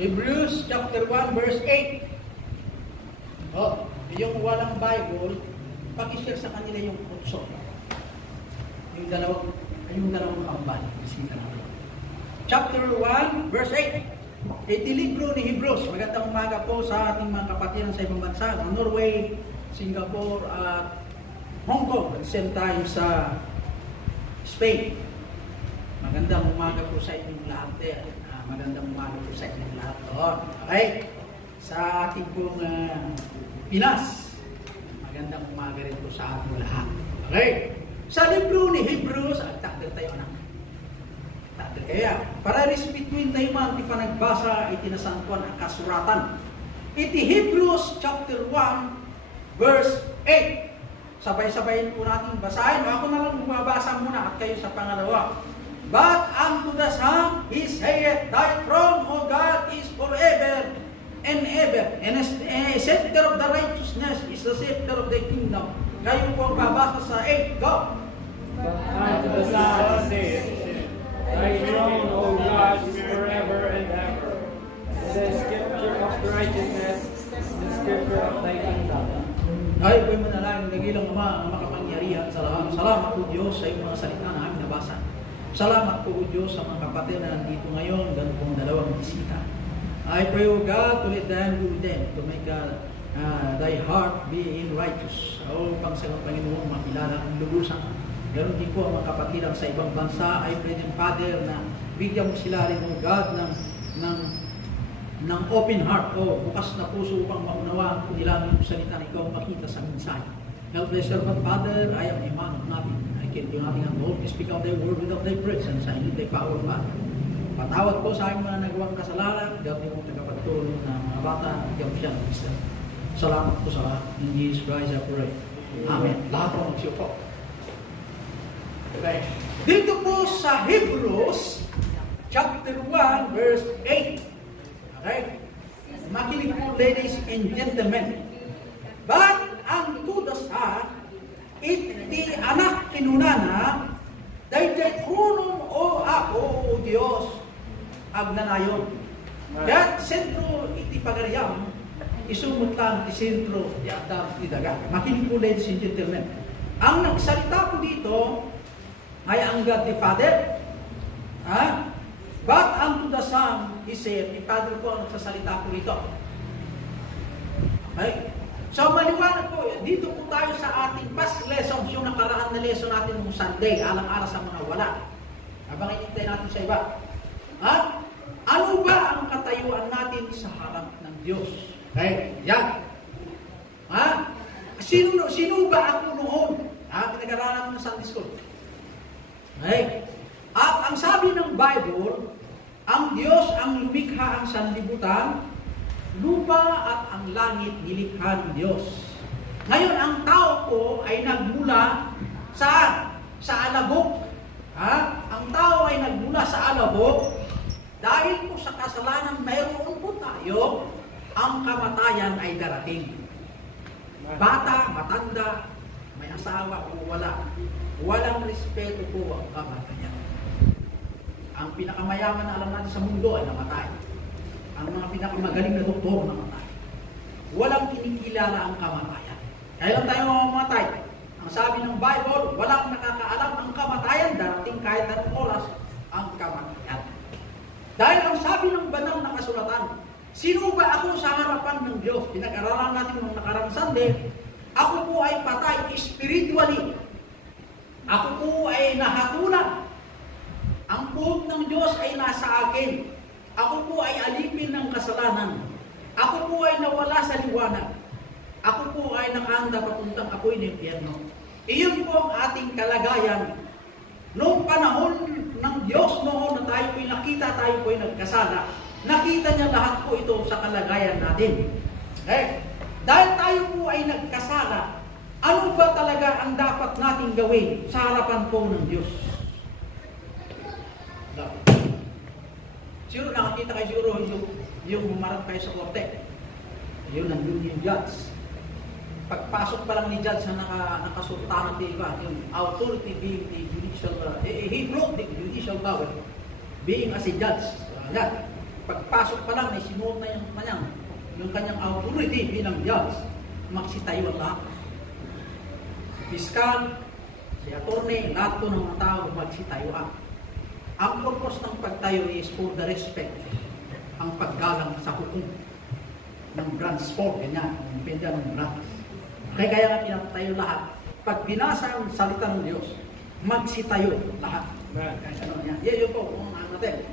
Hebrews chapter 1 verse 8. Oh, yung walang Bible, paki-share sa kanila yung kutso. Yung dalawang kambal. Bisita natin. Chapter 1 verse 8. Libro ni Hebrews. Magandang umaga po sa ating mga kapatiran sa ibang bansa, sa Norway, Singapore, at Hong Kong, at the same time sa Spain. Magandang umaga po sa inyong lahat din. Magandang umaga po sa inyong lahat doon. Okay? Sa ating pong Pinas, magandang umaga rin po sa ating lahat. Okay? Sa libro ni Hebrews, takder tayo anak. Takder kaya. Para respectuin tayo man, di pa nagbasa, itinasantuan ang kasuratan. Iti Hebrews chapter 1, verse 8. Sabay-sabayin po natin basahin. Ako na lang bumabasa muna at kayo sa pangalawa. But unto the Son he saith, Thy throne, O God, is forever and ever. And a scepter of the righteousness is the scepter of the kingdom. Kayo po ang babasa sa 8. Go! But unto the Son saith, Thy throne, O God, is forever and ever. And the scepter of the righteousness is the scepter of thy kingdom. Ay, po'y manalangin, nagilang Ama, ang makapangyarihan sa lahat. Salamat po Diyos sa iyong mga salita na aming nabasa. Salamat po Diyos sa mga kapatid na nandito ngayon, ganun pong dalawang bisita. I pray, O God, to let them do them, to make thy heart be in righteous. O Panginoon, Panginoon, makilala ang lubusan. Ganun din po ang mga kapatid sa ibang bansa. I pray din, Father, na bigyan mo sila rin, O God, ng open heart, o bukas na puso upang maunawaan kung nila ang salita na ikaw makita sa mensahe. Help thy servant, Father, I am a man of nothing. I can do nothing at all to speak out thy word without thy presence. I need thy power, Father. Patawad po sa aking mga nagawang kasalanan, gawin mo tagapagtulong ng mga bata, gawin siya ng Kristo. Salamat po sa lahat. In Jesus Christ I pray. Amen. Lahat po magsiyo po. Okay. Dito po sa Hebrews, chapter 1, verse 8. Okay? Makinig po, ladies and gentlemen. But unto the Son, iti anak kinunana, dayjay thrunong o ako, o Diyos, agnanayon. Kaya't sentro iti pagariam, isumot lang iti sentro, di atam iti daga. Makinig po, ladies and gentlemen. Ang nagsalita po dito, ay ang God the Father. But unto the Son, he said, ni Father po ang nagsasalita po rito. Okay? So maliwanag po, dito po tayo sa ating past lessons, yung nakaraan na lesson natin ng Sunday, alang-alang sa mga wala. Habang inintay natin sa iba. Ano ba ang katayuan natin sa harap ng Diyos? Okay? Yan. Sino ba ako noon? Pinag-aralan ng Sunday School. Okay? At ang sabi ng Bible, ang Diyos ang lumikha ang sanlibutan, lupa at ang langit nilikha ng Diyos. Ngayon, ang tao po ay nagmula saan? Sa alabok. Ang tao ay nagmula sa alabok dahil po sa kasalanan mayroon po tayo, ang kamatayan ay darating. Bata, matanda, may asawa o wala. Walang respeto po ang kamatayan. Ang pinakamayaman na alam natin sa mundo ay namatay. Ang mga pinakamagaling na doktor namatay. Walang kinikilala ang kamatayan. Kailan tayo mamamatay? Ang sabi ng Bible, walang nakakaalam ang kamatayan, darating kahit anong oras ang kamatayan. Dahil ang sabi ng banal na kasulatan, sino ba ako sa harapan ng Diyos? Pinag-aralan natin ng nakarang Sunday, ako po ay patay spiritually. Ako po ay nahatulan. Ang puhod ng Diyos ay nasa akin. Ako po ay alipin ng kasalanan. Ako po ay nawala sa liwanag. Ako po ay nakahanda papuntang apoy ng impyerno. Iyon po ang ating kalagayan. Noong panahon ng Diyos noon na tayo po'y nakita, tayo po'y nagkasala, nakita niya lahat po ito sa kalagayan natin. Dahil tayo po ay nagkasala, ano ba talaga ang dapat nating gawin sa harapan po ng Diyos? Siguro nakakita kayo siguro yung humarap kayo sa korte. Ayun, nandun yung judge. Pagpasok pa lang ni judge na nakasultanan di ba, yung authority being the judicial, he broke the judicial power being as a judge. pagpasok pa lang, ay sinuot na yung kanyang authority bilang judge. Magsitayo ang lahat. Si piskal, si attorney, lahat po ng mga tao magsitayuan. Ang purpose ng pagtayo is for the respect, ang paggalang sa hukom ng branch 4, ganyan, depende ng branch. Kaya nga pinatayo lahat. Pag binasa ang salita ng Diyos, magsitayo lahat. Yan po kung ano natin.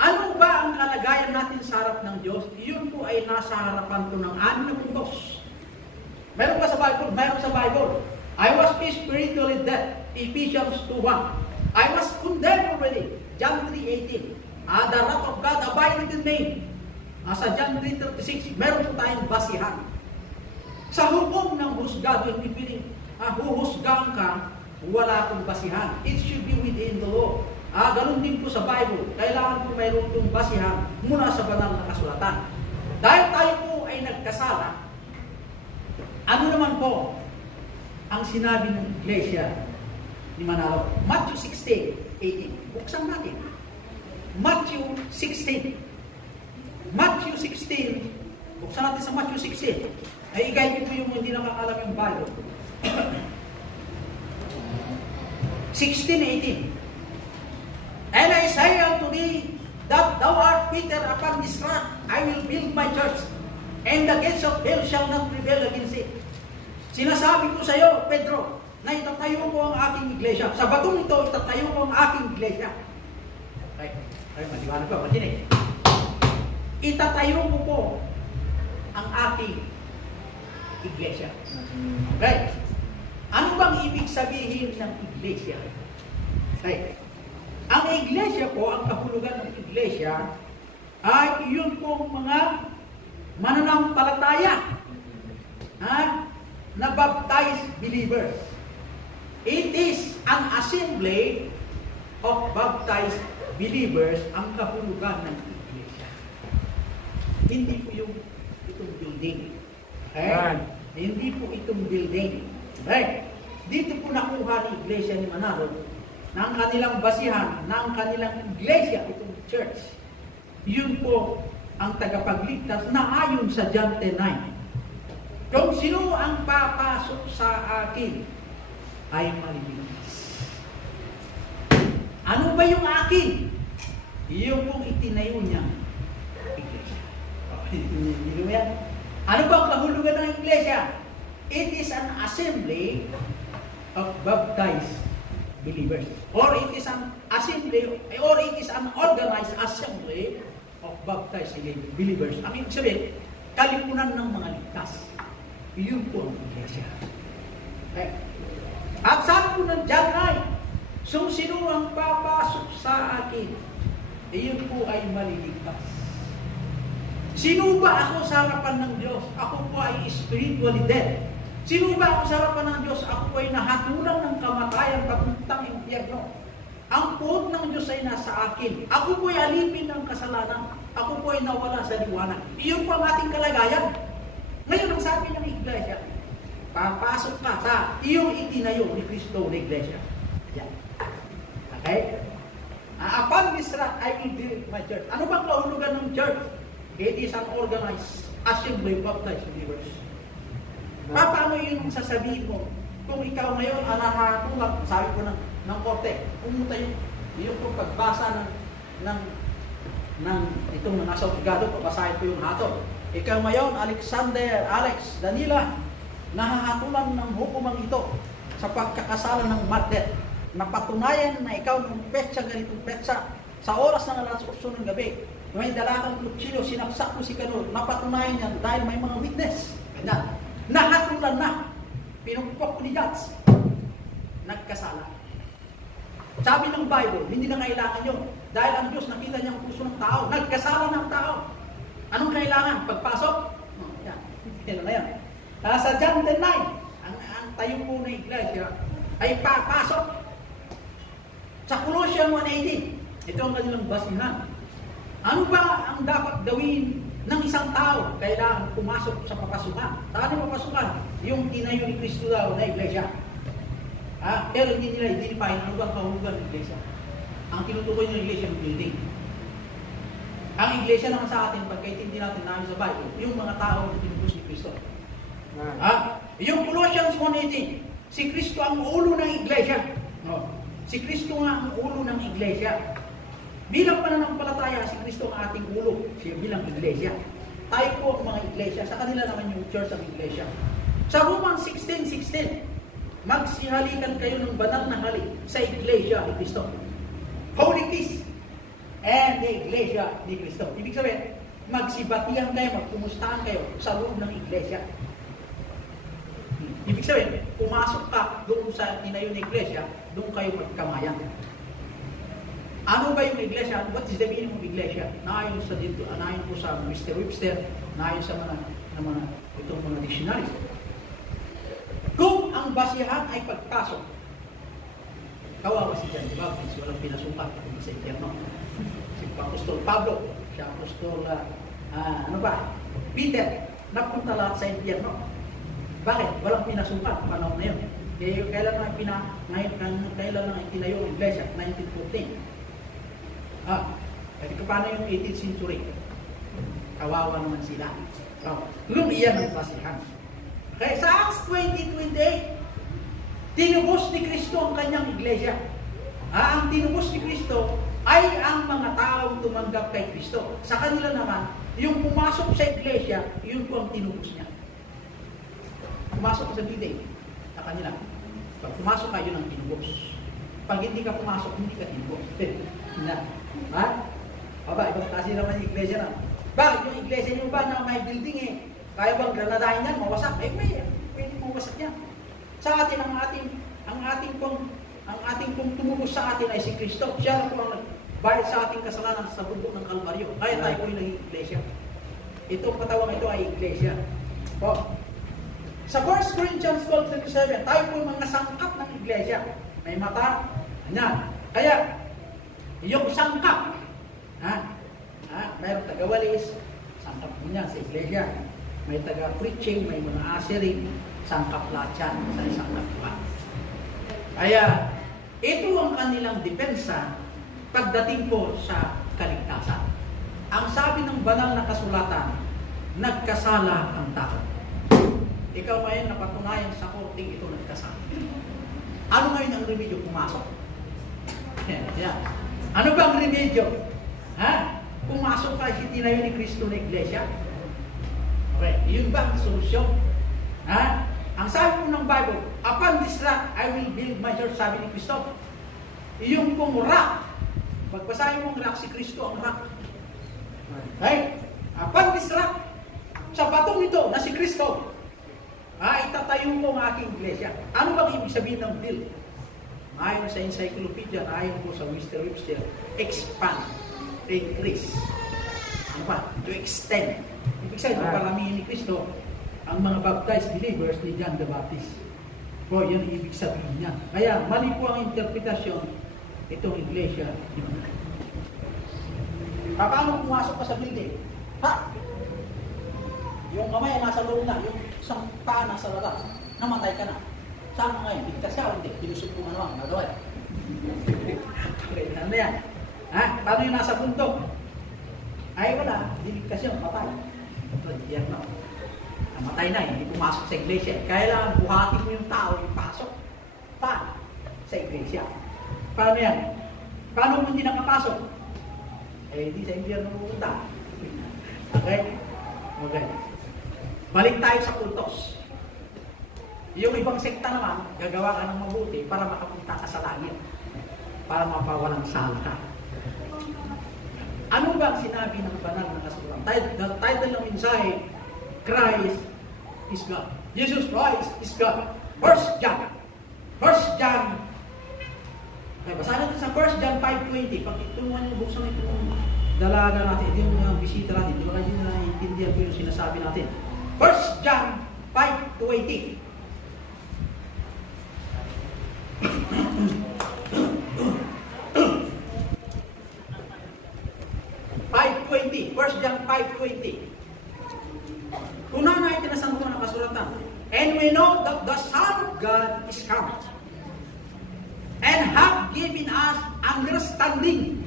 Ano ba ang kalagayan natin sa harap ng Diyos? Iyon po ay nasa harapan ko ng 6 na puntos. Meron ba sa Bible? Meron sa Bible. I was spiritually dead. Ephesians 2:1. I was condemned already. John 3:18. The wrath of God abided in me. Sa John 3:36, meron po tayong basihan. Sa hukom ng husgado, hindi piling huhusgahan ka, wala akong basihan. It should be within the law. Ganun din po sa Bible. Kailangan po mayroon itong basihan mula sa banal na kasulatan. Dahil tayo po ay nagkasala, ano naman po ang sinabi ng Iglesia ni Manalo? Matthew 16:18. Buksan natin. Matthew 16. Matthew 16. Buksan natin sa Matthew 16. Ay i-guide po yung hindi nakakalam yung Bible. 16:18. And I say unto thee, that thou art Peter, upon this rock I will build my church, and the gates of hell shall not prevail against it. Sinasabi ko sa iyo, Pedro, na itatayo ko ang aking iglesia. Sa batong ito, itatayo ko ang aking iglesia. Ay, maliwanag ba? Matinig. Itatayo ko po ang aking iglesia. Okay. Ano bang ibig sabihin ng iglesia? Okay. Ang iglesia po, ang kahulugan ng iglesia, ay yun pong mga mananampalataya na baptized believers. It is an assembly of baptized believers ang kahulugan ng iglesia. Hindi po yung itong building. Okay? Hindi po itong building. Okay? Dito po nakuha ni iglesia ni Manalo na ang kanilang basihan, na ang kanilang iglesia, itong church, yun po ang tagapagligtas na ayon sa John 10:9. Kung sino ang papasok sa akin, ay maliligtas. Ano ba yung akin? Yung pong itinayo niya, iglesia. Hindi mo yan. Ano ba ang kahulugan ng iglesia? It is an assembly of baptized believers. Or it is an assembly, or it is an organized assembly of baptized believers. Ang ibig sabihin, kalipunan ng mga ligtas. Yun po ang iglesia. Okay. At sabi po ng John 9, so sino ang papasok sa akin, iyon po ay maliligtas. Sino ba ako sa harapan ng Diyos? Ako po ay spiritually dead. Sino ba ako sa harapan ng Diyos? Ako po ay nahatulan ng kamatayan papuntang impyerno. Ang puot ng Diyos ay nasa akin. Ako po ay alipin ng kasalanan. Ako po ay nawala sa liwanag. Iyon po ang ating kalagayan. Ngayon ang sabi ng iglesia, papasok ka sa iyong itinayo ni Kristo na iglesia. Yan. Okay? Upon this rock, I will build my church. Ano bang kahulugan ng church? It is an organized assembly of baptized believers. Paano yun ang sasabihin mo? Kung ikaw ngayon, nakakatulak, sabi ko ng korte, pumunta yung pagbasa ng itong nasa obligado, pabasahin ko yung hatol. Ikaw ngayon, Alex Danila, nahahatulan ng hukumang ito sa pagkakasala ng martet. Napatunayan na ikaw ng petsa, ganitong petsa, sa oras ng alas 8 ng gabi, may dalakang kutsilyo, sinaksak mo si Kanol, napatunayan yan dahil may mga witness. Ganyan. Nahatulan na. Pinupok ni Judge. Nagkasala. Sabi ng Bible, hindi na kailangan yun. Dahil ang Diyos nakita niya ang puso ng tao. Nagkasala ng tao. Anong kailangan? Pagpasok? Yan. Yan na yan. Sa John 10:9, ang tayo po na iglesia ay papasok. Sa Colossians 1:18, ito ang kanilang basihan. Ano ba ang dapat gawin ng isang tao? Kailangan pumasok sa papasukan. Saan yung papasukan? Yung tinayo ni Kristo daw na iglesia. Pero hindi nila identify ano bang kahulugan ng iglesia. Ang tinutukoy ng iglesia ng building. Ang iglesia naman sa atin, pagkaintindi natin namin sa Bible, yung mga tao na tinubos ni Kristo. Yung Colossians 1:18, si Kristo ang ulo ng iglesia. Si Kristo nga ang ulo ng iglesia. Bilang pananampalataya, si Kristo ang ating ulo. Siya bilang iglesia. Tayo po ang mga iglesia. Sa kanila naman yung church ang iglesia. Sa Romans 16:16, magsihalikan kayo ng banal na halik sa iglesia ni Kristo. Holy Kiss and the iglesia ni Kristo. Ibig sabihin, magsibatihan kayo, magkumustahan kayo sa loob ng iglesia. Ibig sabihin, pumasok ka doon sa tinayo ng iglesia, doon kayo magkamayan. Ano ba yung iglesia? What is the meaning of iglesia? Naayon sa dito, naayon po sa Mr. Webster, naayon sa itong mga dictionary. Kung ang basihan ay pagpasok, kawawa si John the Baptist, walang pinasukat sa impyerno. Si Apostol Pablo, si Apostol Peter, napunta lahat sa impyerno. Bakit? Walang pinasukat panahon na yun. Kailan lang itinayo ang iglesia? 1914. Paano yung 18th century? Kawawa naman sila. Lumiyan ang basihan. Kaya sa Acts 20:28, tinubos ni Kristo ang kanyang iglesia. Ang tinubos ni Kristo ay ang mga taong tumanggap kay Kristo. Sa kanila naman, yung pumasok sa iglesia, yun po ang tinubos niya. Pumasok ka sa D-Day, sa kanila. Pag pumasok ka, yun ang tinubos. Pag hindi ka pumasok, hindi ka tinubos. Ibang kasi naman yung iglesia na. Bakit yung iglesia nyo ba na may building kaya bang granadahin yan, mawasak? Pwede mawasak yan. Sa atin, ang ating pong tumubos sa atin ay si Kristo. Siya na po ang nagbayad sa ating kasalanan sa bundok ng Kalbaryo. Kaya tayo po yung naging iglesia. Itong patawang ito ay iglesia. Sa 1 Corinthians 12:37, tayo po yung mga sangkap ng iglesia. May mata, kaya, yung sangkap, mayroong tagawalis, sangkap mo niya sa iglesia. May taga-preaching, may mga asering, sangkap lahat yan sa isang nagpa. Kaya, ito ang kanilang depensa pagdating po sa kaligtasan. Ang sabi ng banal na kasulatan, nagkasala ang tao. Ikaw ngayon napatunayan sa korting ito nagkasala. Ano ngayon ang remedyo? Pumasok. Ano ba ang remedyo? Pumasok ka, itinayo ni Kristo na iglesia. Okay, yun ba ang solusyon? Ang sabi po ng Bible, upon this rock, I will build my church, sabi ni Kristo. Yung pong rock, pagbasahin mong rock, si Kristo ang rock. Okay? Upon this rock, sa batong ito, na si Kristo, itatayo ko ang aking iglesia. Ano bang ibig sabihin ng build? Ayon sa encyclopedia, ayon po sa Mr. Webster, expand, increase. Ano pa? To extend. Ibig sabihin, paramihin ni Kristo ang mga baptized believers ni John the Baptist. Yan ang ibig sabihin niya. Kaya, mali po ang interpretasyon itong iglesia. Paano pumasok ka sa building? Yung kamay nasa loob na, yung isang paa nasa labas, namatay ka na. Saan mo ngayon? Bigtas siya o hindi? Pinusog ko ano ang gagawin. Okay, ano yan? Paano yung nasa bundok? Ay wala, diligtas yun, patay. Yan na. Namatay na, hindi pumasok sa iglesia. Kailangan buhatin mo yung tao, yung pasok. Sa iglesia. Paano yan? Paano mo hindi nakapasok? Hindi sa impyerno pupunta. Okay? Balik tayo sa kultos. Yung ibang sekta naman, gagawa ka ng mabuti para makapunta ka sa langit. Para mapawalang sala ka. Ano ba ang sinabi ng banal na kasulatan? The title ng mensahe, Christ is God. Jesus Christ is God. 1 John. Basahin natin sa 1 John 5:20. Pag itulungan nyo, buksan ito ng dalaga natin. Ito yung mga bisita natin. Ito kayo din na naiintindihan ko yung sinasabi natin. 1 John 5:20. 1 John 5:20. Kung na ay tinasampo ng kasulatan. And we know that the Son of God is come and have given us understanding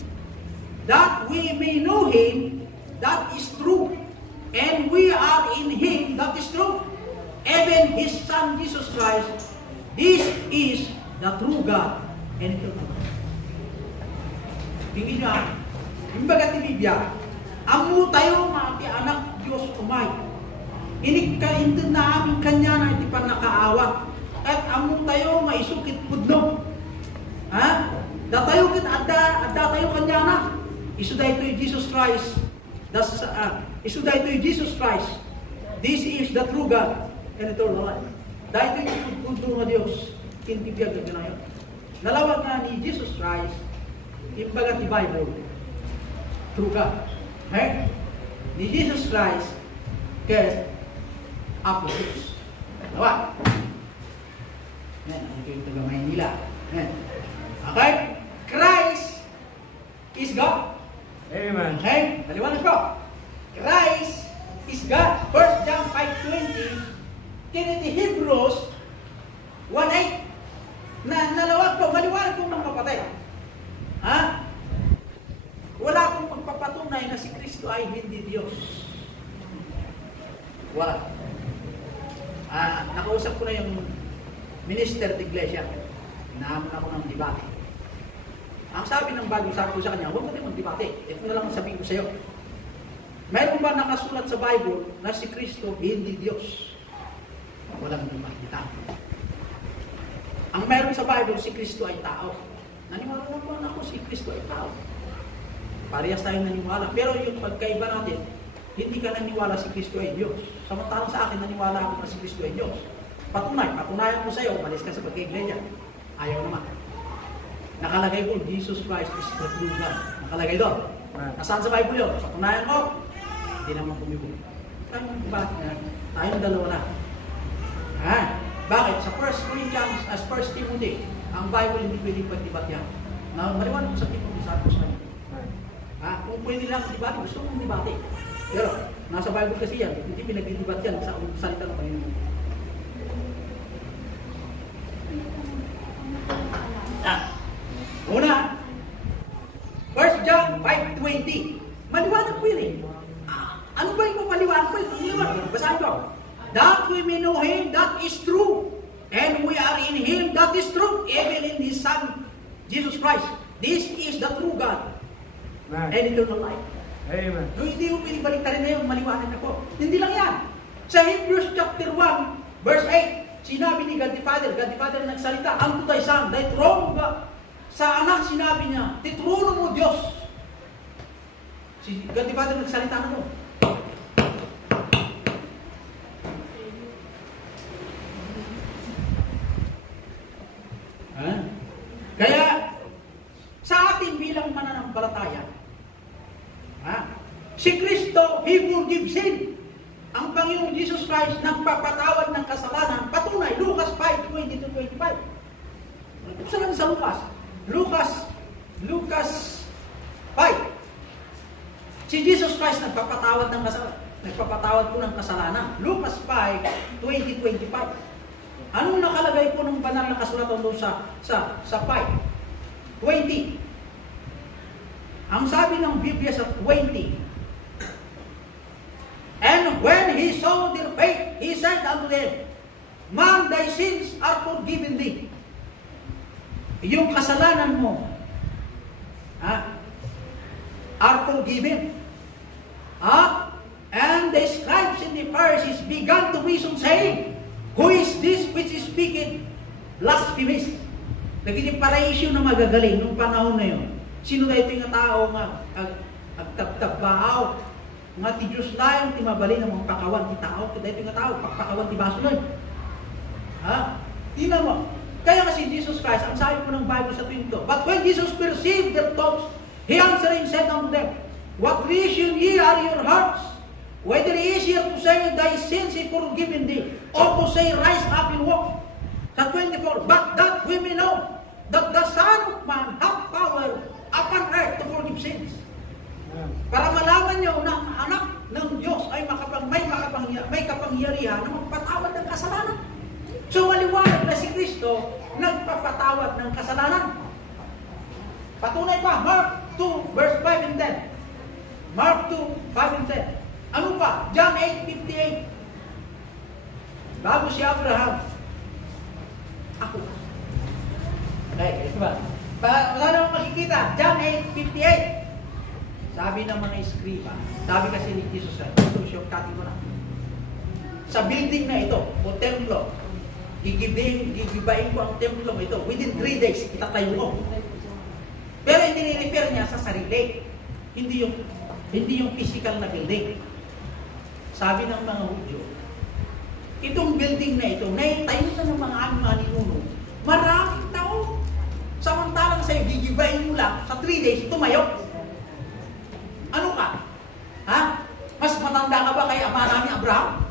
that we may know Him that is true, and we are in Him that is true, even His Son Jesus Christ. This is the true God and eternal God. Tingin niya, imbaga ti Biblia, amu tayo mga anak Diyos umay. Inikkaintin na aming kanya na hindi pa nakaawa. At amu tayo maisukit pudno. Ha? Datayo kit adda tayo kanya na. Isuday ito Jesus Christ. Isuday ito Jesus Christ. This is the true God and eternal life. Dahil ito yung pudno ng Diyos, kinibiyag na yun. Nalawag nga ni Jesus Christ, imbaga ti Bible, true God. Okay? Ni Jesus Christ, kaya Apo Diyos. Dalawa. Ito yung tagamay nila. Okay? Christ is God. Amen. Okay? Naliwanag ko. Christ is God. 1 John 5:20. Tiniti Hebrews 1:8. Nalawag ko, maliwanag ko mga kapatid. Ha? Wala akong magpapatunay na si Kristo ay hindi Diyos. Wala. Nakausap ko na yung minister de iglesia. Inaamon ako ng debate. Ang sabi ng Bible, sabi ko sa kanya, huwag natin mag-debate. Ito na lang sabihin ko sa iyo. Mayroon ba nakasulat sa Bible na si Kristo hindi Diyos? Walang makikita. Ang mayroon sa Bible, si Kristo ay tao. Naniwala naman ako si Kristo ay tao. Parehas tayong naniwala. Pero yung pagkaiba natin, hindi ka naniwala si Kristo ay Diyos. Samantalang sa akin, naniwala ako na si Kristo ay Diyos. Patunayan ko sa iyo, umalis ka sa pagka-iglesia. Ayaw naman. Nakalagay po, Jesus Christ is the true God. Nakalagay doon. Nasaan sa Bible yun? Patunayan ko, hindi naman kumibig. Tayong dalawa na. Bakit? Sa 1 Corinthians, as 1 Timothy, ang Bible hindi pwedeng pag-dibat yan. Maliwanag ko sa Timothy, sabi ko sa kanya. Kung pwede lang debate, gusto mong debate. Pero, nasa Bible kasi yan, hindi pinag-dibat yan sa salita ng Panginoon. Una, 1 John 5:20. Maliwanag po yun eh. Ano ba yung mapaliwanag po yun? Basahin ko. That we may know Him that is true, and we are in Him that is true, even in His Son, Jesus Christ. This is the true God and eternal life. Amen. Kung hindi mo pinibalik-tarin na yun, maliwanag na po. Hindi lang yan. Sa Hebrews chapter 1, verse 8, sinabi ni God the Father nagsalita, ang tutay Son, thy throne ba? Sa anak sinabi niya, titrono mo Diyos. Si God the Father nagsalita na doon. Kaya, sa atin bilang mananampalataya, si Kristo, He forgives sin. Ang Panginoong Jesus Christ nagpapatawad ng kasalanan. Patunay, Lucas 5:20-25. Gusto lang sa Lucas 5. Si Jesus Christ nagpapatawad ng kasalanan. Nagpapatawad po ng kasalanan. Lucas 5:20-25. Anong nakalagay po ng banal na kasulatan doon sa 5:20? Ang sabi ng Biblia sa 20, and when he saw their faith, he said unto them, man, thy sins are forgiven thee. Yung kasalanan mo are forgiven. And the scribes and the Pharisees began to reason, saying, who is this which is speaking blasphemous? Naging para-issue na magagaling nung panahon na yun. Sino na ito yung tao nga agtabtabaw nga ti Diyos na yung timabali ng mga pakawan ti tao. Kaya ito yung tao, pakawan ti baso na. Tingnan mo. Kaya kasi Jesus Christ, ang sabi po ng Bible sa ito, but when Jesus perceived their thoughts, He answering said unto them, what reason ye are your hearts? Whether easier to say thy sins is forgiven thee, or to say rise up and walk. Sa 24, but that we may know that the Son of Man hath power upon earth to forgive sins. Para malaman nyo na ang anak ng Diyos ay may kapangyarihan na magpatawad ng kasalanan. So maliwanag na si Kristo nagpapatawad ng kasalanan. Patunay pa, Mark 2, verse 5 and 10. Mark 2, 5 and 10. Ano pa? John 8:58. Bago si Abraham, ako. Okay, ito ba? Wala naman makikita. John 8:58. Sabi ng mga eskriba, sabi kasi ni Jesus, ito siya, cutting mo na. Sa building na ito, o templo, gigibain ko ang templo ito. Within 3 days, itatayo ko. Pero hindi ni-refer niya sa sarili. Hindi yung physical na building. Sabi ng mga Hudyo, itong building na ito, naitayo na ng mga ninuno, maraming tao. Samantalang sa'yo, gigibain mo lang, sa 3 days, tumayo. Ano ka? Ha? Mas matanda ka ba kay ama namin Abraham?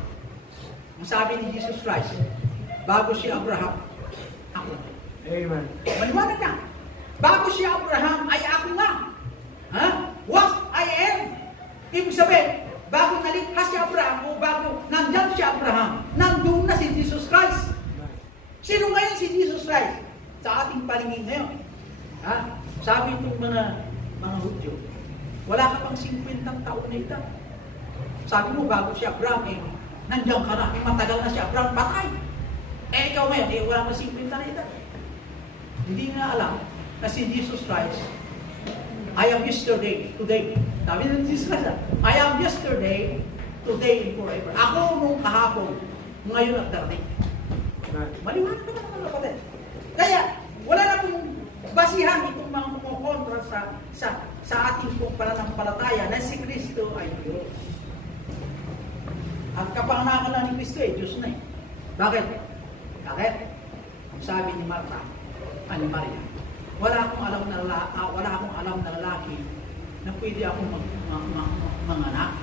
Ang sabi ni Jesus Christ, bago si Abraham, ako. Amen. Maliwanag na. Bago si Abraham, ay ako nga. Ha? What I am. Ibig sabihin, bago nalikha si Abraham, o bago nandyan si Abraham, nandun na si Jesus Christ. Sino ngayon si Jesus Christ? Sa ating paningin ngayon. Ha? Sabi itong mga Hudyo, wala ka pang 50 taon na ito. Sabi mo, bago si Abraham, nandiyan ka na, matagal na si Abraham, patay. Ikaw ngayon, wala ka 50 na ito. Hindi na alam na si Jesus Christ, I am yesterday, today. Sabi ng Jesus Christ, I am yesterday, today, and forever. Ako nung kahapon, ngayon at darating. Maliwanag naman ang kapatid. Kaya, wala na pong basihan itong mga kumukontra sa ating pong pananampalataya na si Kristo ay Diyos. Ang kapanganakan na ni Kristo ay Diyos na eh. Bakit? Bakit? Ang sabi ni Marta, ni Maria, wala akong alam na lalaki na pwede akong manganak.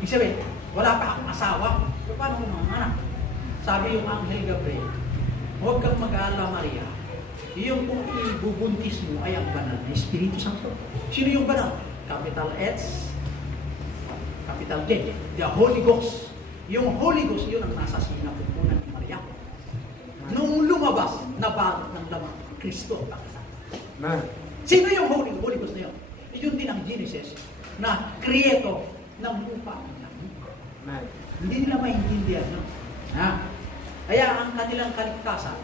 Ibig sabihin, wala pa akong asawa. Paano akong manganak? Sabi yung Anghel Gabriel, huwag kang mag-aalala, Maria. Yung kung ibubuntis mo ay ang banal na Espiritu Santo. Sino yung banal? Capital S, capital J, the Holy Ghost. Yung Holy Ghost, yun ang nasa sinapupunan ni Maria. Nung lumabas, nabalot ng lamang Kristo. Sino yung Holy Ghost na yun? Yun din ang Genesis na kreato ng lupa ng langit. Hindi nila maintindihan yun. Kaya ang kanilang kaligtasan,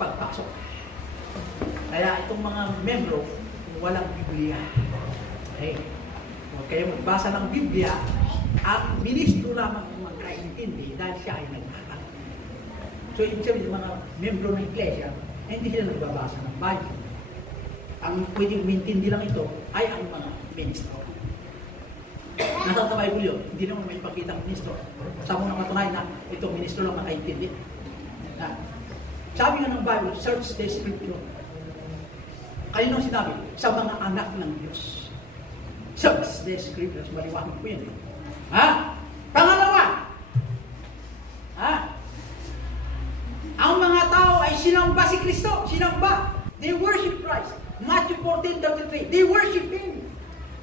pagpasok. Kaya itong mga membro, walang Biblia. Okay? Huwag kayo magbasa ng Biblia, ang ministro lamang ang magkaintindi dahil siya ay nag-aral. So, ibig sabihin, mga membro ng iglesia, hindi sila nagbabasa ng Bible. Ang pwedeng umintindi lang ito ay ang mga ministro. Nasa sa Bible yun, hindi naman may pakitang ministro. Sa muna matunay na itong ministro lang makaintindi. Sabi nga ng Bible, search the Scripture. Kanino sinabi? Sa mga anak ng Diyos. Search the Scriptures. Maliwanag po yun. Pangalawa, ang mga tao ay sinamba si Kristo. Sinamba. They worship Christ. Matthew 14:33. They worship Him.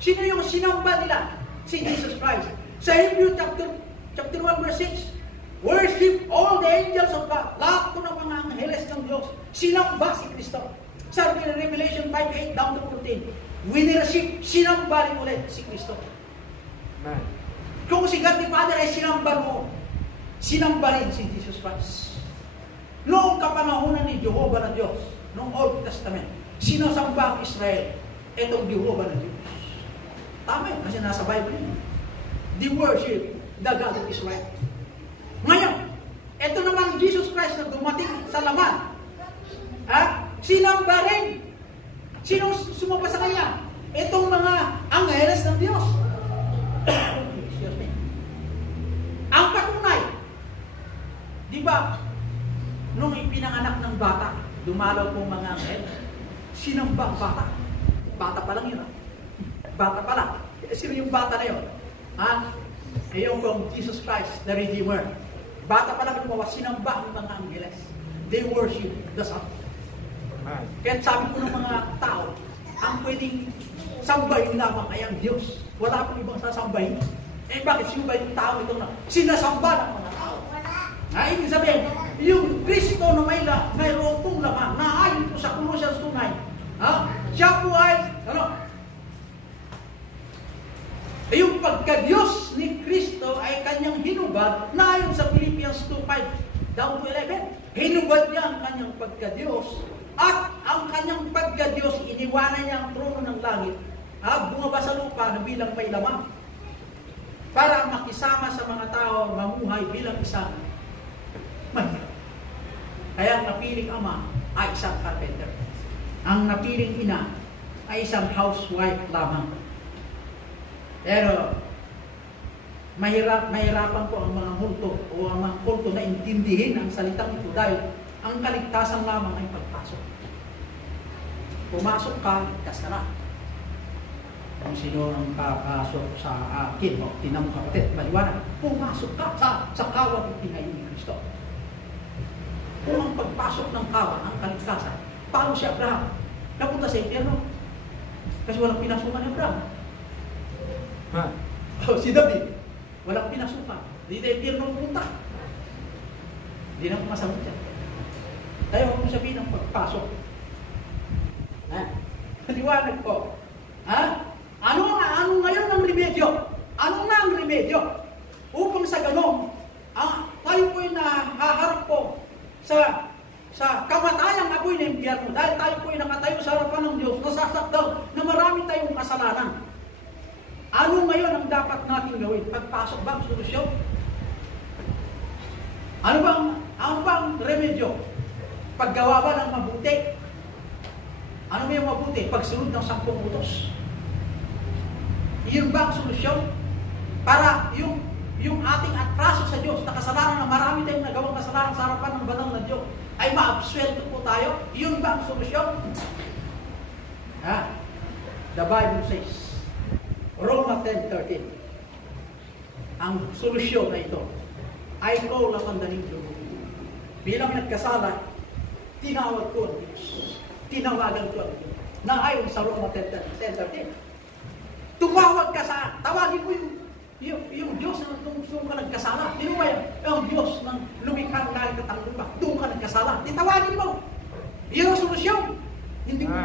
Sino yung sinamba nila? Si Jesus Christ. Sa Hebrew chapter 1 verse 6, worship all the angels of God. Lahat po ng mga angheles ng Diyos. Sinamba si Kristo. Sa Revelation 5:8 down to 14, winirship, sinamba rin ulit si Kristo. Kung si God the Father ay sinamba mo, sinamba rin si Jesus Christ. Noong kapanahonan ni Jehovah na Diyos, noong Old Testament, sinasamba ang Israel, etong Jehovah na Diyos. Tama yun, kasi nasa Bible yun. They worship the God of Israel. Ngayon, eto naman Jesus Christ na dumating sa laman. Sinamba rin. Sinong sumamba sa Kanya? Itong mga angheles ng Diyos. Excuse me. Ang patunay, di ba, nung ipinanganak ng bata, dumalaw po mga anghel, sinamba ang bata. Bata pa lang yun. Bata pa lang. Sino yung bata na yun? Yung kong Jesus Christ, the Redeemer. Bata pa lang gumawa, sinamba ang mga angheles. They worship the Son. Kaya sabi ko ng mga tao, ang pwedeng sambahin lamang ay ang Diyos. Wala pong ibang sasambahin. Bakit sino ba yung tao ito na sinasamba ng mga tao? Ibig sabihin, yung Kristo na mayroon pong laman, na ayon po sa Colossians 2:9, siya po ay, Yung pagka-Diyos ni Kristo ay kanyang hinubad na ayon sa Philippians 2:5 down to 11. Hinubad niya ang kanyang pagka-Diyos at ang kanyang pagka-Diyos iniwanan niya ang trono ng langit at bumaba sa lupa na bilang may laman para makisama sa mga tao mamuhay bilang isang mahirap. Kaya ang napiling ama ay isang carpenter. Ang napiling ina ay isang housewife lamang. Pero mahirapan po ang mga multo o ang mga kulto na intindihin ang salitang ito dahil ang kaligtasan lamang ay pagpasok. Pumasok ka, ligtas ka na. Kung sino ang papasok sa akin, o tinan mo kapatid, maliwanag, pumasok ka sa kawan ng pinayon ni Kristo. Kung ang pagpasok ng kawan, ang kaligtasan, paano si Abraham? Napunta sa impyerno. Kasi walang pinasukan ni Abraham. Si David, walang pinasukan. Hindi tayo impyerno pumunta. Hindi na masagot yan. Tayo huwag mo sabihin ang pagpasok. Maliwanag po. Ano ngayon ang remedyo? Ano na ang remedyo? Upang sa ganun, tayo po'y nahaharap po sa kamatayang apoy ng impyerno. Dahil tayo po'y nakatayo sa harapan ng Diyos, nasasakdal na marami tayong kasalanan. Ano ngayon ang dapat natin gawin? Pagpasok ba ang solusyon? Ano bang remedyo? Paggawa ba ng mabuti? Ano ba yung mabuti? Pagsunod ng 10 utos. Iyon ba ang solusyon? Para yung ating atraso sa Diyos na kasalanan na marami tayong nagawang kasalanan sa harapan ng banal na Diyos ay maabsuelto po tayo? Iyon ba ang solusyon? The Bible says, Roma 10:13, ang solusyon na ito ay call upon the name of God. Bilang nagkasala, tinawag ko ang Diyos. Tinawagan ko ang Diyos. Na ayon sa Roma 10:13. Tumawag ka sa, tawagin mo yung Diyos na doon ka nagkasala. Di ba yan? Ang Diyos ng lumikha ng langit at ang lupa. Doon ka nagkasala. Tawagin mo. Iyon ang solusyon. Hindi mo.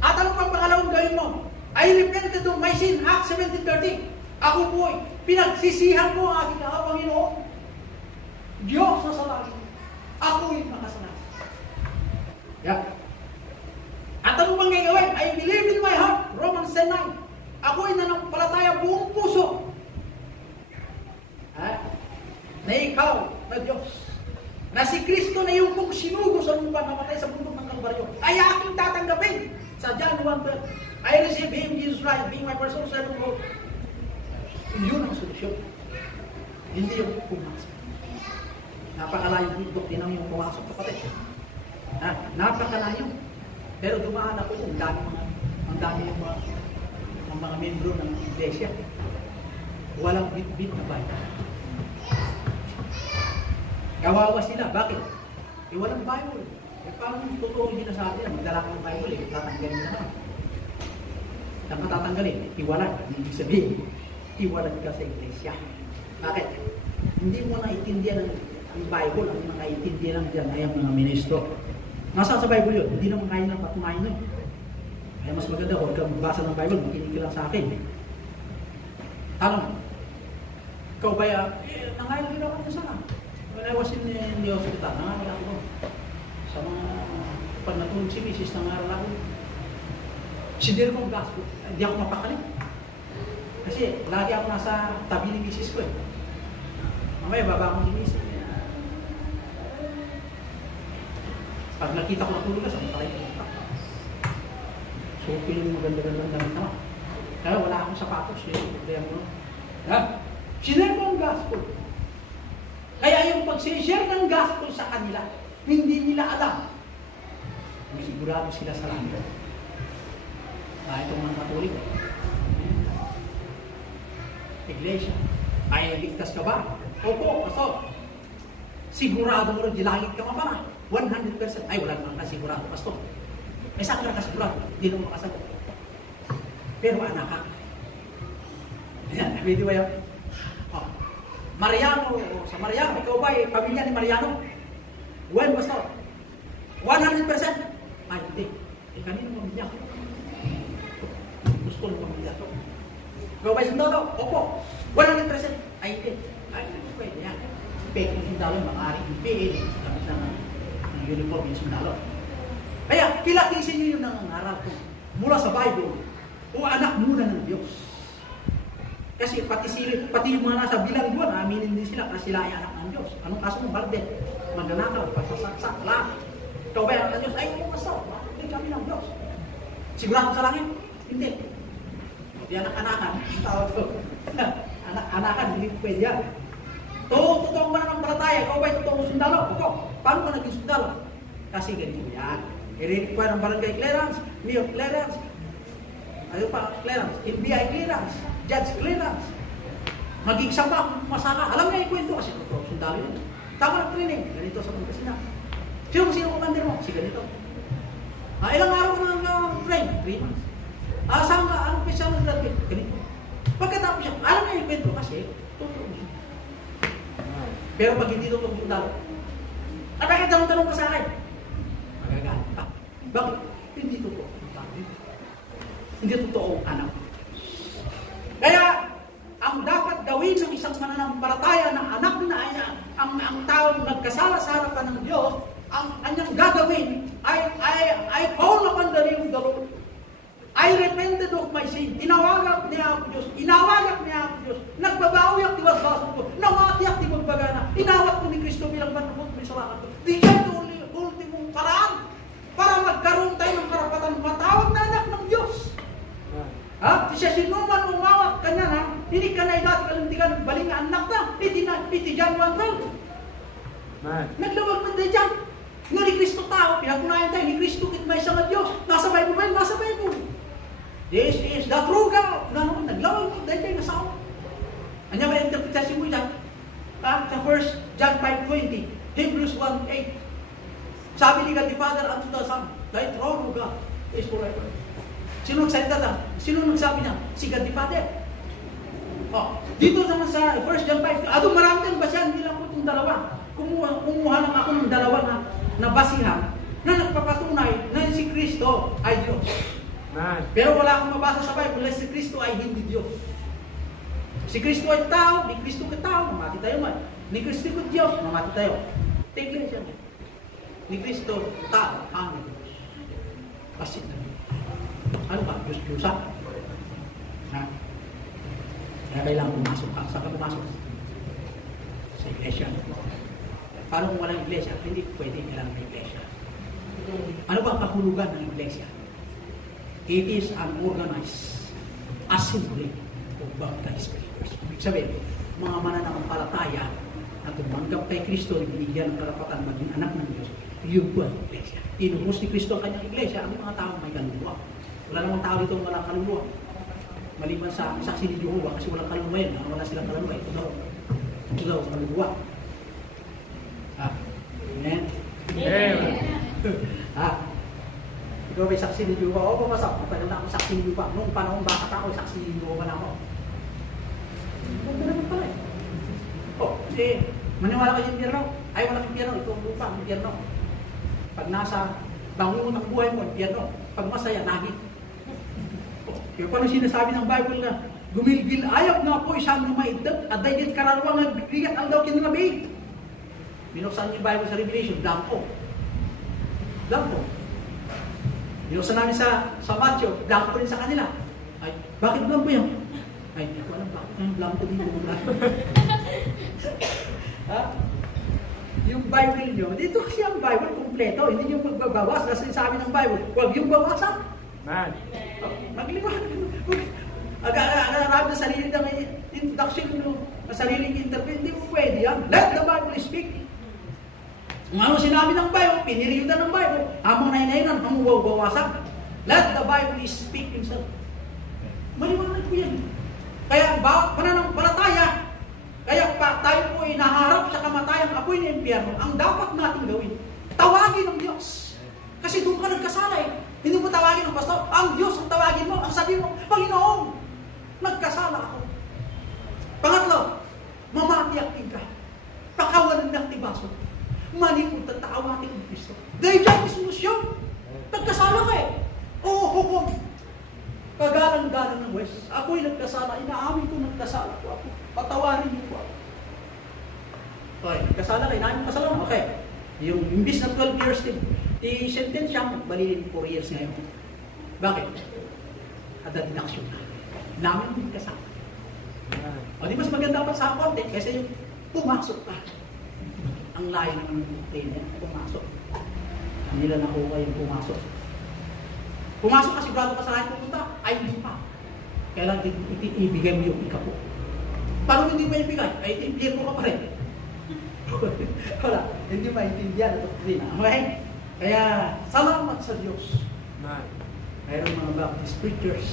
At ano pang pangalawang gawin mo? I repented of my sin, Acts 17:30. Ako po ay pinagsisihan ko ang aking Panginoon. Diyos na sa langit. Ako'y makasalanan. At ano bang gagawin? I believe in my heart, Romans 10:9. Ako'y nanampalataya buong puso. Na ikaw, na Diyos, na si Kristo na yung kung sinugo sa lupa namatay sa bundok ng Kalbaryo, ay aking tatanggapin. Sa John 1:12, I receive Him, Jesus Christ, being my personal servant Lord. Yun ang solusyon. Hindi yung pumasok. Napakalayo bundok, tinang yung pumasok kapatid. Napakalayo. Pero dumaan ako kung ang dami yung mga membro ng iglesia. Walang bit-bit na Bible. Kawawa sila. Bakit? Walang Bible. Paano totoo hindi na sa atin? Magdala ka ng Bible, tatanggalin na naman. Ang matatanggalin, iwalad. Ibig sabihin, iwalad ka sa iglesia. Bakit? Hindi mo naiintindihan ang Bible. Ang mga naiintindihan lang dyan ay ang mga ministro. Nasaan sa Bible yun? Hindi naman kaya lang patunayan nun. Kaya mas maganda, huwag kang magbasa ng Bible, makinig ka lang sa akin. Tanong, ikaw ba nangayon din ako na sana? When I was in the hospital, nangayon ako doon. Sa mga pag natulog si Mrs. nangayon ako. Sindir ko ang gospel. Hindi ako mapakali. Kasi lagi ako nasa tabi ni Mrs. ko eh. Mamaya baba ako si Mrs. Pag nakita ko na tulog ka, saan tayo pumunta? So, yung maganda-gandang damit naman. Kaya wala akong sapatos. Yun yung problema mo. Sinare ko ang gospel. Kaya yung pag-share ng gospel sa kanila, hindi nila alam. Sigurado sila sa langit. Itong mga Katoliko. Iglesia. Ay, ligtas ka ba? Opo, pastor. Sigurado mo rin, dilangit ka mapara. 100%. Ay, wala naman kasigurado, pastor. May saan ka na kasigurado? Hindi naman makasagot. Pero anak ka. Ayan, hindi ba yun? Mariano, sa Mariano, ikaw ba pamilya ni Mariano? When, pastor? 100%? Ay, hindi. Kanino pamilya ko? Gusto ng pamilya ko. Ikaw ba'y sundalo? Opo. 100%. Ay, hindi. Ay, hindi pwede yan. Peke yung sundalo, maaari yung PL. Gamit ng uniform yung sundalo. Kaya, kilatisin nyo yung nangangarap ko mula sa Bible o anak muna ng Diyos. Kasi pati yung mga nasa bilangguan, aminin din sila kasi sila ay anak ng Diyos. Anong kaso mo? Bardet, magnanakaw, pasasaksak, lahat. Ikaw ba anak ng Diyos? Ay, kung masaw, bakit kami ng Diyos? Sigurado sa langit? Hindi. Hindi anak-anakan, ang tawag ko. Anak-anakan, hindi pwede yan. Totoo ba na ng palataya? Ikaw ba totoong sundalo? Ako, paano ka naging sundalo? Kasi ganito yan. I-require ng barangay clearance, mayor clearance, ano pa, clearance, NBI clearance, judge clearance. Mag-exam ka kung masaka. Alam niya yung kwento kasi totoo, sundalo yun. Tama ng training, ganito sa Pangasinan. Sino commander mo? Si ganito. Ilang araw ka nang train? 3 months. Saan ka? Anong pisa ng graduate? Ganito. Pagkatapos siya, alam niya yung kwento kasi totoo. Pero pag hindi totoo sundalo, bakit tanong ka sa akin? Magagalit ka. Bakit? Hindi totoo. Hindi totoo, anak. Kaya, ang dapat gawin ng isang mananampalataya ng anak na ang taong nagkasala sa harapan ng Diyos, ang kanyang gagawin I call upon the name of the Lord. I repented of my sin. Inawagak niya ako Diyos. Inawagak niya ako Diyos. Nagbabawiyak tiwas baso ko. Namatiyak ti magbagana. Inawat ko ni Kristo bilang banabot may salamat ko. Di yan ultimong paraan para magkaroon tayo ng karapatan matawag na anak ng Diyos. Ha? Siya sinuman umawat kanya na, hindi ka na ilat kalintigan, baling anak na, iti John 1:12. Naglawag na tayo dyan. Nga ni Kristo tao, pinagunayan tayo, ni Kristo kit may isang Diyos. Nasa Bible ba yun? Nasa Bible. This is the true God. Naglawag mo, dahil tayo nasawa. Anya ba yung interpretasyon mo dyan? Sa 1 John 5:20, Hebrews 1:8. Sabi ni God the Father unto the Son, thy throne, O God, is forever. Sino nagsalita na? Sino nagsabi niya? Si God the Father. Dito naman sa 1 John 5, marami tayong basihan, hindi lang po itong dalawa. Kumuha lang ako ng dalawa na basihan na nagpapatunay na si Kristo ay Diyos. Pero wala akong mabasa sa Bible na si Kristo ay hindi Diyos. Si Kristo ay tao, ni Kristo ka tao, mamati tayo man. Ni Kristo ka Diyos, mamati tayo. Tignan siya. Ni Kristo, tao, ang Diyos. Pasit na Diyos. Ano ba? Diyos-Diyosa? Kaya kailangan pumasok ka. Saan ka pumasok? Sa iglesia. Paano kung walang iglesia? Hindi pwede kailangan may iglesia. Ano ba ang kahulugan ng iglesia? It is an organized assembly of baptized believers. Ibig sabihin, mga mananampalataya na tumanggap kay Kristo, binigyan ng karapatan maging anak ng Diyos, yun po ang iglesia. Tinubos ni Kristo ang kanyang iglesia, ang mga tao may kaluluwa. Wala namang tao dito walang kaluluwa. Maliban sa saksi ni Jehovah, kasi walang kaluluwa yan. Wala silang kaluluwa. Ito daw, kaluluwa. Amen? Amen. Ikaw may saksi ni Jehovah. O, pumasok. Matagal na ako saksi ni Jehovah. Noong panahon baka ako, saksi ni Jehovah na ako. Ito naman pala eh. Maniwala kayo yung impyerno? Ay, walang impyerno. Ito ang lupa, ang impyerno. Pag nasa bangungon ang buhay mo, impyerno. Pag masaya, nagit. Yung paano sinasabi ng Bible na gumilgil ayap nga po isang lumaidap at dahil karalawang nagbigat ang daw kinalabi. Binuksan niyo yung Bible sa Revelation, blanco. Blanco. Binuksan namin sa Matthew, blanco rin sa kanila. Ay, bakit blanco yan? Ay, hindi ko alam bakit yung blanco dito. Ha? Yung Bible nyo, dito kasi ang Bible kompleto, hindi yung magbabawas. Kasi sabi ng Bible, huwag yung bawasan. Man. Magliwanag. Agarap na sarili ng introduction mo, sariling interview, hindi mo pwede yan. Let the Bible speak. Kung ano sinabi ng Bible, piniriyudan ng Bible, amang nainainan, amang bawasan. Let the Bible speak himself. Maliwanag po yan. Kaya bawat pananampalataya, kaya pa tayo po ay naharap sa kamatayang apoy ng impyerno, ang dapat natin gawin, tawagin ng Diyos. Kasi doon ka nagkasala eh. Hindi mo tawagin ng pastor, ang Diyos ang tawagin mo, ang sabi mo, Panginoon, nagkasala ako. Pangatlo, mamatiyakin ka. Pakawalan ng tibaso. Malikod at taawatin ng Kristo. Dahil dyan isolusyon. Nagkasala ka eh. Oo, hukom. Kagalang-galang ng buhay. Christ. Ako'y nagkasala. Inaamin ko nagkasala ko ako. Patawarin niyo po ako. Okay, nagkasala ka. Inaamin mo kasalanan. Okay. Yung imbis na 12 years din, i-sentence siya, balilin 4 years ngayon. Bakit? At deduction na. Inaamin mo nagkasala. O di mas maganda pa sa korte kasi yung pumasok ka. Ang layo naman ng pain niya, pumasok. Hindi lang ako yung pumasok. Pumasok ka, sigurado ka sa lahat pupunta, ay hindi pa. Kailangan ibigay mo yung ikapo. Paano hindi mo ibigay? Ay itindihan mo ka pa rin. Wala, hindi maintindihan ito. Okay? Kaya, salamat sa Diyos. Mayroong mga Baptist preachers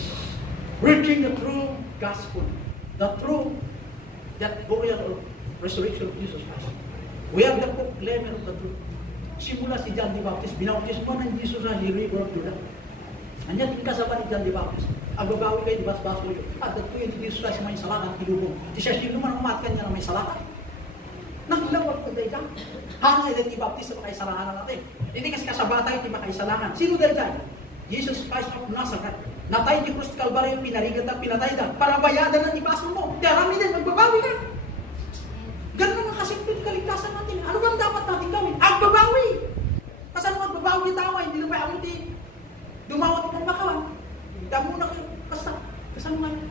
preaching the true gospel. The true, that burial resurrection of Jesus Christ. We are the proclaimer of the truth. Simula si John the Baptist, binautis mo ng Jesus na river of Jordan. Andiyan din kasama ni John the Baptist. Ang babawi kayo, dibas-bas mo ito. At datuloy ni Jesus Christ may salakan, kilubong. Di siya sino man umatkan niya na may salakan. Naglawag ko dahil dyan. Hanggang John the Baptist na makaisalakan natin. Hindi kasi kasabatay, hindi makaisalakan. Sino dahil dyan? Jesus Christ of Nazareth. Natay di Krus Kalbaryo, pinarigat at pinatay na. Para bayadan ang ipasok mo. Darami din, magbabawi ka. Ganun ang kasimpleng kaligtasan natin. Ano bang dapat natin gawin? Ang babawi! Kasi ano magbabawi tawa, hindi na pa ako dumawat ng makawan. Damo na kayo. Basta. Kasama nga yun.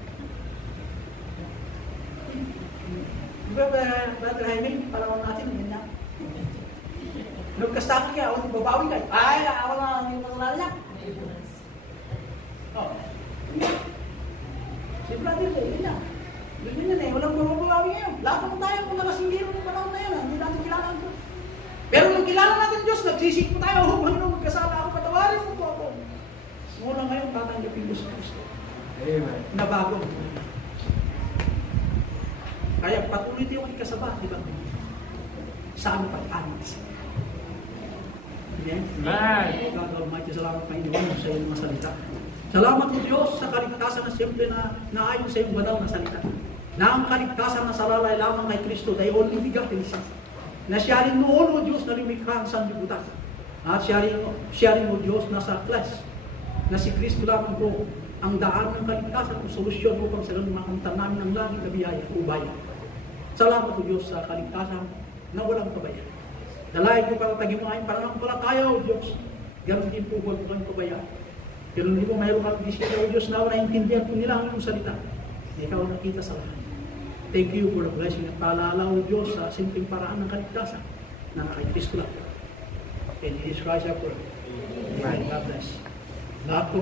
Brother Jaime, palawan natin. Ganyan. Nagkastakan kaya, ako babawi kayo. Ay, ako na yung masalala niya. Oh. Si brother, yun na. Ganyan eh, walang bumabawi ngayon. Lahat naman tayo kung nakasingiro ng panahon na yun, hindi natin kilala ang Diyos. Pero nung kilala natin Diyos, nagsisik po tayo, oh, Panginoon, magkasala ako, patawarin mo po ako. Mula ngayon, tatanggapin Diyos Kristo. Amen. Nabago. Kaya patuloy tayo ang ikasaba, di ba? Saan pag-anis? Amen? Amen. God Almighty, salamat Panginoon sa iyong mga salita. Salamat po Diyos sa kaligtasan na siyempre na naayon sa iyong banal na salita. Na ang kaligtasan na salalay lamang kay Kristo dahil only begotten Son. Na siya rin noon, O Diyos, na lumikha ang sanlibutan. At siya rin, O Diyos, nasa flesh. Na si Kristo lamang po ang daan ng kaligtasan o solusyon upang sa ganun makamtan namin ang laging kabiyaya o bayan. Salamat po Diyos sa kaligtasan na walang kabayan. Dalayan ko para tagin mo ngayon para lang pala tayo, O Diyos. Ganon din po huwag mo kayong kabayan. Pero hindi mo mayroon kang disipya, O Diyos, na naintindihan po nila ang iyong salita. Ikaw nakita sa lahat. Thank you for the blessing at paalala, O Diyos, sa simpleng paraan ng kaligtasan na kay Kristo lang. And it is Christ our prayer. God bless. Lahat po